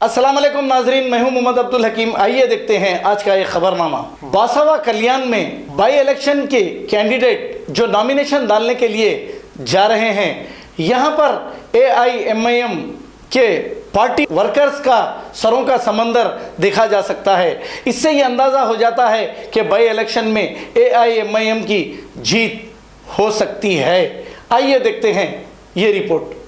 अस्सलाम वालेकुम नाजरीन, मैं हूं मोहम्मद अब्दुल हकीम। आइए देखते हैं आज का एक खबरनामा। बासावा कल्याण में बाई इलेक्शन के कैंडिडेट जो नॉमिनेशन डालने के लिए जा रहे हैं, यहां पर AIMIM के पार्टी वर्कर्स का सरों का समंदर देखा जा सकता है। इससे ये अंदाज़ा हो जाता है कि बाई इलेक्शन में AIMIM की जीत हो सकती है। आइए देखते हैं ये रिपोर्ट।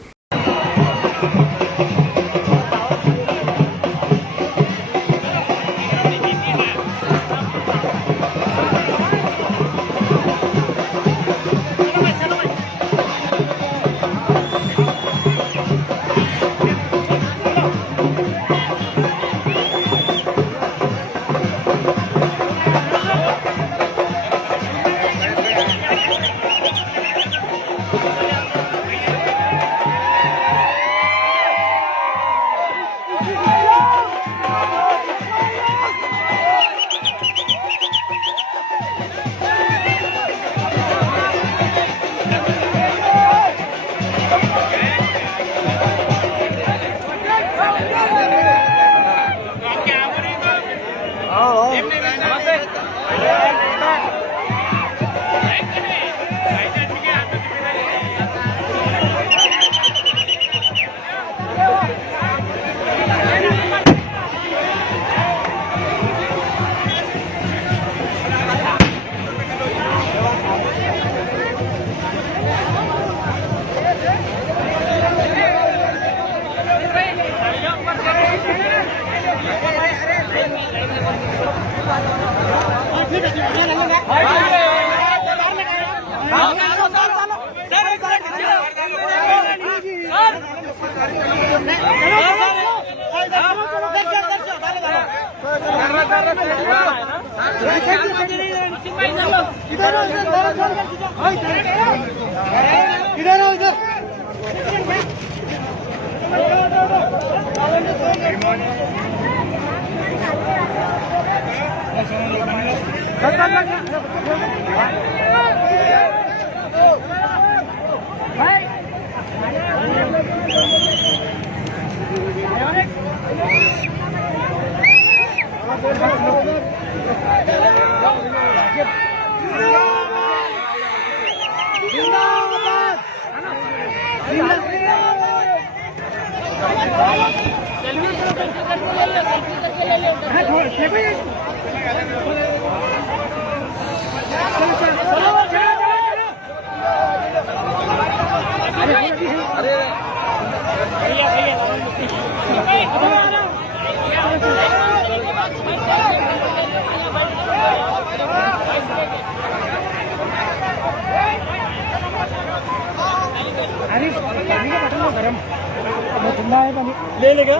ले लेगा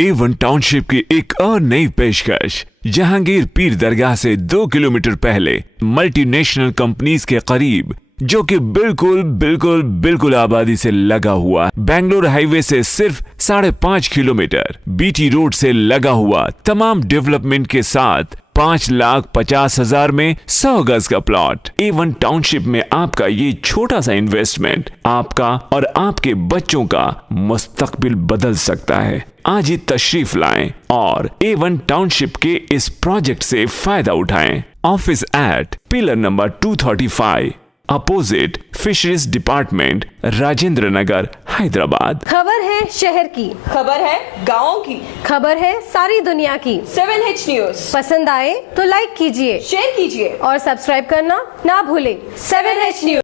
A1 टाउनशिप की एक और नई पेशकश। जहांगीर पीर दरगाह से 2 किलोमीटर पहले मल्टीनेशनल कंपनीज के करीब, जो कि बिल्कुल आबादी से लगा हुआ, बेंगलोर हाईवे से सिर्फ 5.5 किलोमीटर, BT रोड से लगा हुआ, तमाम डेवलपमेंट के साथ 5,50,000 में 100 गज का प्लॉट। A1 टाउनशिप में आपका ये छोटा सा इन्वेस्टमेंट आपका और आपके बच्चों का मुस्तकबिल बदल सकता है। आज ही तशरीफ लाएं और A1 टाउनशिप के इस प्रोजेक्ट से फायदा उठाएं। Office at pillar number 235 opposite fisheries department, Rajendra Nagar, Hyderabad. खबर है शहर की, खबर है गाँव की, खबर है सारी दुनिया की। 7H न्यूज पसंद आए तो लाइक कीजिए, शेयर कीजिए और सब्सक्राइब करना ना भूलें। 7H news.